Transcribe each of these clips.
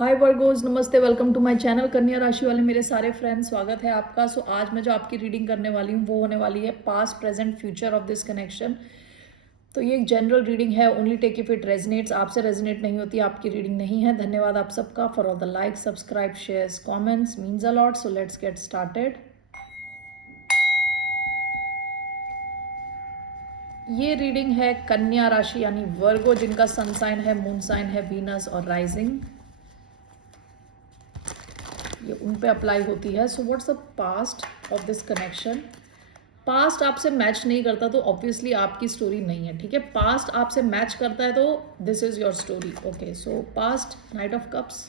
हाय Virgos, नमस्ते, welcome to my channel. कन्या राशि वाले मेरे सारे फ्रेंड्स, स्वागत है आपका। सो आज मैं जो आपकी रीडिंग करने वाली हूँ वो होने वाली है past present future of this connection. तो ये एक जनरल रीडिंग है, only take if it resonates. आपसे रेजनेट नहीं होती आपकी रीडिंग नहीं है। धन्यवाद आप सबका for all the like, subscribe, shares, comments, means a lot. So let's get started. ये रीडिंग है कन्या राशि यानी वर्गो, जिनका सन साइन है, मून साइन है वीनस और राइजिंग, ये उन पे अप्लाई होती है। So what's the past of this connection. Past आपसे मैच नहीं करता तो ऑब्वियसली आपकी स्टोरी नहीं है, ठीक है। पास्ट आपसे मैच करता है तो this is your story. Okay, so past, night of cups.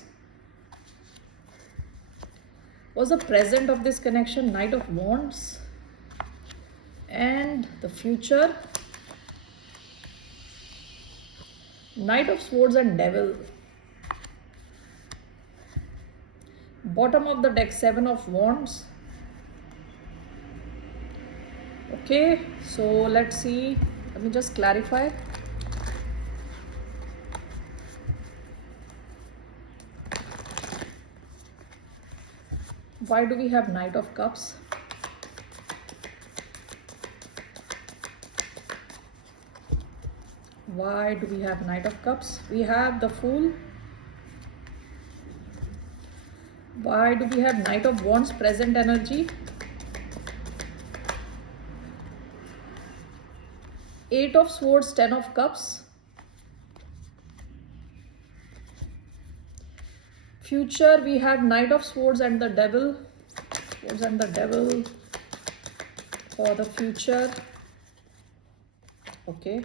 Was the present of this connection, night of wands, and the future, night of swords and devil. Bottom of the deck, seven of wands. Okay, so let's see, let me just clarify. Why do we have knight of cups? Why do we have knight of cups? We have the fool. Why do we have knight of wands, present energy? Eight of swords, ten of cups. Future, we have knight of swords and the devil. Swords and the devil for the future. Okay.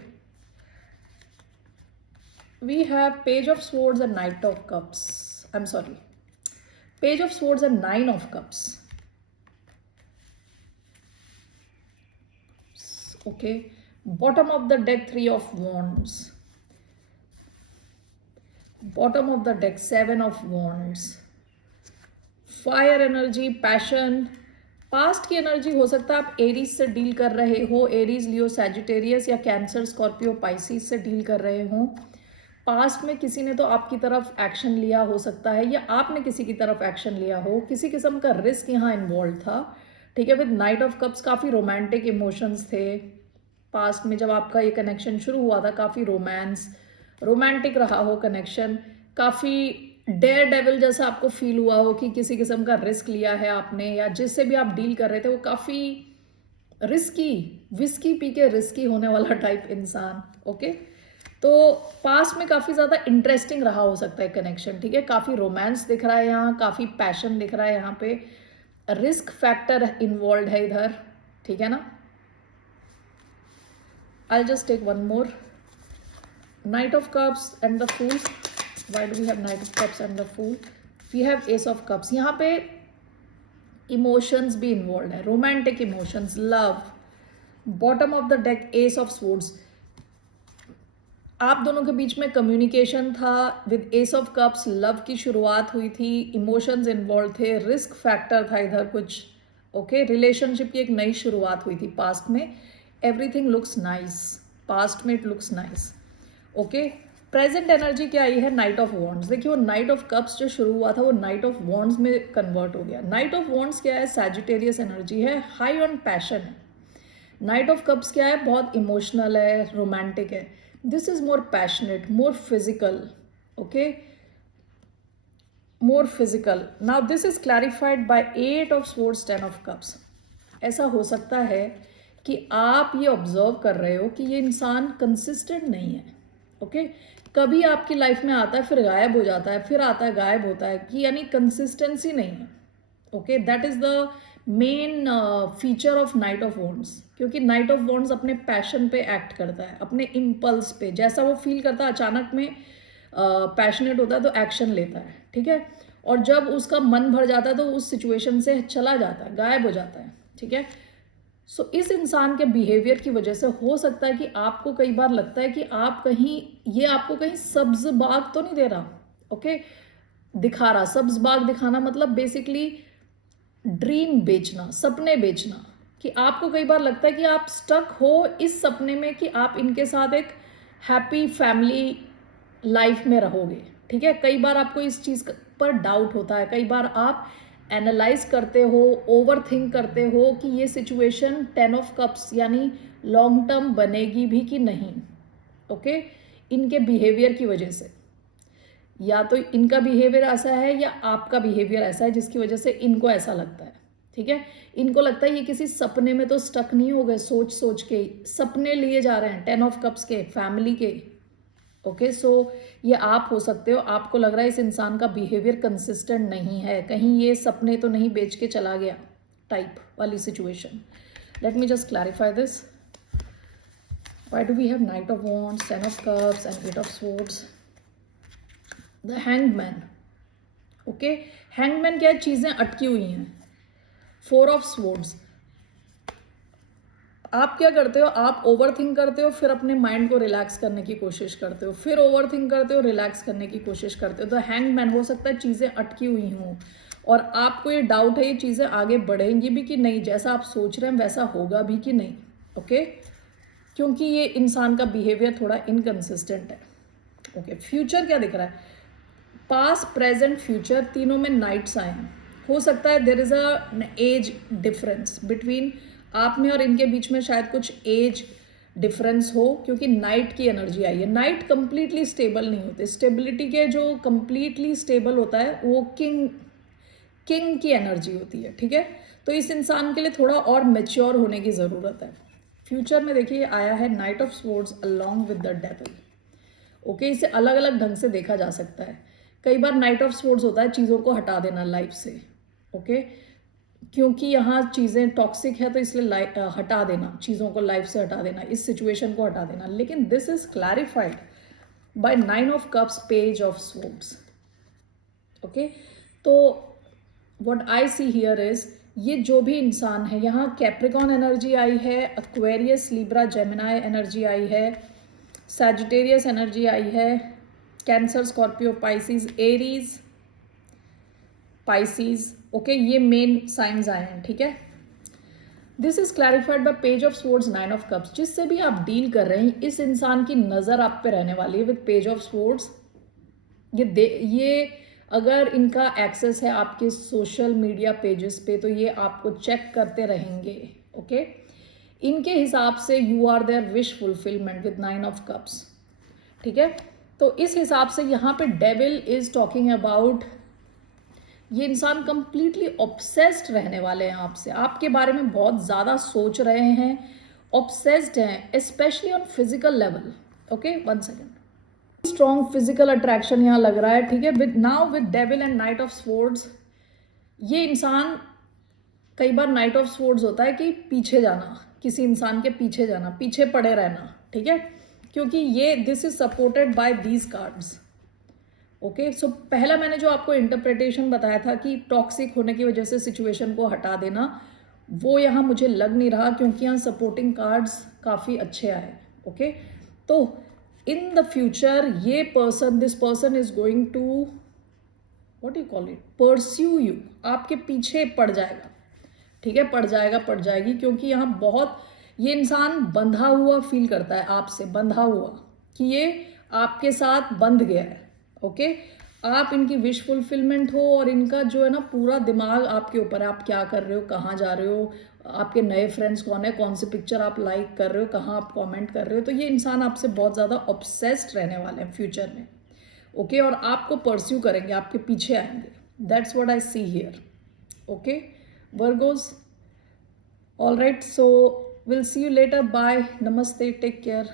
We have page of swords and knight of cups. I'm sorry. Page of swords and nine of cups. Okay. Bottom of the deck, three of wands. Bottom of the deck, seven of wands. Fire energy, passion. Past की energy हो सकता है आप Aries से deal कर रहे हो, Aries, लियो, Sagittarius या कैंसर, स्कॉर्पियो, पाइसिस से डील कर रहे हो। पास्ट में किसी ने तो आपकी तरफ एक्शन लिया हो सकता है या आपने किसी की तरफ एक्शन लिया हो। किसी किस्म का रिस्क यहाँ इन्वॉल्व था, ठीक है। विद नाइट ऑफ कप्स काफ़ी रोमांटिक इमोशंस थे पास्ट में। जब आपका ये कनेक्शन शुरू हुआ था काफ़ी रोमांटिक रहा हो कनेक्शन, काफ़ी डेयर डेविल जैसा आपको फील हुआ हो कि किसी किस्म का रिस्क लिया है आपने, या जिससे भी आप डील कर रहे थे वो काफ़ी रिस्की, विस्की पी के रिस्की होने वाला टाइप इंसान। ओके, तो पास्ट में काफ़ी ज़्यादा इंटरेस्टिंग रहा हो सकता है कनेक्शन, ठीक है। काफ़ी रोमांस दिख रहा है यहाँ, काफ़ी पैशन दिख रहा है यहाँ पे, रिस्क फैक्टर इन्वॉल्व है इधर, ठीक है ना। I'll just take one more. Knight of cups and the fool. Why do we have knight of cups and the fool? We have ace of cups. यहाँ पे इमोशंस भी इन्वॉल्व है, romantic emotions, love. Bottom of the deck, S of swords. आप दोनों के बीच में communication था with S of cups, love की शुरुआत हुई थी, इमोशंस इन्वॉल्व थे, रिस्क फैक्टर था इधर कुछ। ओके, रिलेशनशिप की एक नई शुरुआत हुई थी पास्ट में। एवरीथिंग लुक्स नाइस, पास्ट में it looks nice. Okay, present energy क्या आई है, नाइट ऑफ वॉन्ड्स। देखिए वो नाइट ऑफ कप्स जो शुरू हुआ था वो नाइट ऑफ वॉन्ड्स में कन्वर्ट हो गया। नाइट ऑफ वॉन्ड्स क्या है, सैजिटेरियस एनर्जी है, हाई ऑन पैशन है। नाइट ऑफ कप्स क्या है, बहुत इमोशनल है, रोमांटिक है। This is more passionate, more physical. Okay, more physical. Now this is clarified by eight of swords, ten of cups. ऐसा हो सकता है कि आप ये ऑब्जर्व कर रहे हो कि ये इंसान कंसिस्टेंट नहीं है। ओके, कभी आपकी लाइफ में आता है फिर गायब हो जाता है, फिर आता है गायब होता है, कि यानी कंसिस्टेंसी नहीं है। Okay, that is the main feature of night of wands, क्योंकि नाइट ऑफ वॉन्ड्स अपने पैशन पे एक्ट करता है, अपने इम्पल्स पे, जैसा वो फील करता है अचानक में पैशनेट होता है तो एक्शन लेता है, ठीक है। और जब उसका मन भर जाता है तो उस सिचुएशन से चला जाता है, गायब हो जाता है, ठीक है। सो इस इंसान के बिहेवियर की वजह से हो सकता है कि आपको कई बार लगता है कि आप कहीं, ये आपको कहीं सब्ज बाग तो नहीं दे रहा। ओके, दिखा रहा, सब्ज बाग दिखाना मतलब बेसिकली ड्रीम बेचना, सपने बेचना, कि आपको कई बार लगता है कि आप स्टक हो इस सपने में कि आप इनके साथ एक हैप्पी फैमिली लाइफ में रहोगे, ठीक है, कई बार आपको इस चीज़ पर डाउट होता है, कई बार आप एनालाइज करते हो, ओवर थिंक करते हो कि ये सिचुएशन 10 ऑफ कप्स यानी लॉन्ग टर्म बनेगी भी कि नहीं। ओके, इनके बिहेवियर की वजह से, या तो इनका बिहेवियर ऐसा है या आपका बिहेवियर ऐसा है जिसकी वजह से इनको ऐसा लगता है। ठीक है, इनको लगता है ये किसी सपने में तो स्टक नहीं हो गए, सोच सोच के सपने लिए जा रहे हैं 10 ऑफ कप्स के, फैमिली के। ओके, सो ये आप हो सकते हो, आपको लग रहा है इस इंसान का बिहेवियर कंसिस्टेंट नहीं है, कहीं ये सपने तो नहीं बेच के चला गया टाइप वाली situation. Let me just clarify this. Why do we have knight of wands, 10 of cups and 8 of swords, the hanged man. Okay, hangman क्या है, चीजें अटकी हुई हैं। 4 ऑफ स्वॉर्ड्स, आप क्या करते हो, आप ओवर थिंक करते हो, फिर अपने माइंड को रिलैक्स करने की कोशिश करते हो, फिर ओवर थिंक करते हो, रिलैक्स करने की कोशिश करते हो। तो हैंगमैन हो सकता है चीजें अटकी हुई हों और आपको ये डाउट है ये चीजें आगे बढ़ेंगी भी कि नहीं, जैसा आप सोच रहे हैं वैसा होगा भी कि नहीं। ओके, क्योंकि ये इंसान का बिहेवियर थोड़ा इनकंसिस्टेंट है। ओके, फ्यूचर क्या दिख रहा है, पास्ट प्रेजेंट फ्यूचर तीनों में नाइट्स आए हैं। हो सकता है there is a age difference between आप में और इनके बीच में, शायद कुछ एज डिफरेंस हो, क्योंकि नाइट की एनर्जी आई है। नाइट कंप्लीटली स्टेबल नहीं होते, स्टेबिलिटी के जो कंप्लीटली स्टेबल होता है वो किंग की एनर्जी होती है। ठीक है, तो इस इंसान के लिए थोड़ा और मेच्योर होने की ज़रूरत है। फ्यूचर में देखिए आया है knight of swords along with the devil. Okay, इसे अलग अलग ढंग से देखा जा सकता है। कई बार नाइट ऑफ स्वॉर्ड्स होता है चीज़ों को हटा देना लाइफ से। ओके, क्योंकि यहाँ चीज़ें टॉक्सिक है तो इसलिए हटा देना, चीज़ों को लाइफ से हटा देना, इस सिचुएशन को हटा देना। लेकिन this is clarified by 9 of cups, page of swords. Okay, तो what I see here is, ये जो भी इंसान है, यहाँ कैप्रिकॉन एनर्जी आई है, एक्वेरियस, लिब्रा, जेमिनाई एनर्जी आई है, सैजिटेरियस एनर्जी आई है, cancer, Scorpio, Pisces, Aries, Pisces. Okay, ये मेन साइंस आए हैं। ठीक है, this is clarified bye page of swords, 9 of cups. जिससे भी आप डील कर रहे हैं इस इंसान की नज़र आप पे रहने वाली है विद पेज ऑफ स्वॉर्ड्स। ये अगर इनका एक्सेस है आपके सोशल मीडिया पेजेस पे तो ये आपको चेक करते रहेंगे। ओके, इनके हिसाब से you are there wish fulfilment with 9 of cups. ठीक है, तो इस हिसाब से यहाँ पे डेविल इज टॉकिंग अबाउट, ये इंसान कंप्लीटली ऑब्सेस्ड रहने वाले हैं आपसे, आपके बारे में बहुत ज़्यादा सोच रहे हैं, ऑब्सेस्ड हैं, specially on physical level. Okay, 1 second, strong physical attraction यहाँ लग रहा है। ठीक है, with now with devil and night of swords, ये इंसान, कई बार नाइट ऑफ स्वॉर्ड्स होता है कि पीछे जाना, किसी इंसान के पीछे जाना, पीछे पड़े रहना। ठीक है, क्योंकि ये this is supported by these cards. Okay, so पहला मैंने जो आपको इंटरप्रिटेशन बताया था कि टॉक्सिक होने की वजह से सिचुएशन को हटा देना, वो यहाँ मुझे लग नहीं रहा, क्योंकि यहाँ सपोर्टिंग कार्ड्स काफ़ी अच्छे आए। ओके, तो इन द फ्यूचर ये person, this person is going to what you call it, pursue you, आपके पीछे पड़ जाएगा। ठीक है, पड़ जाएगा, पड़ जाएगी, क्योंकि यहाँ बहुत ये इंसान बंधा हुआ फील करता है आपसे, बंधा हुआ कि ये आपके साथ बंध गया है। ओके, आप इनकी विश फुलफिलमेंट हो और इनका जो है ना पूरा दिमाग आपके ऊपर है, आप क्या कर रहे हो, कहाँ जा रहे हो, आपके नए फ्रेंड्स कौन है, कौन सी पिक्चर आप लाइक कर रहे हो, कहाँ आप कमेंट कर रहे हो। तो ये इंसान आपसे बहुत ज़्यादा ऑब्सेस्ड रहने वाले हैं फ्यूचर में। ओके, और आपको परस्यू करेंगे, आपके पीछे आएंगे। That's what I see here. Okay Virgos, all right, so will see you later, bye, नमस्ते, टेक केयर।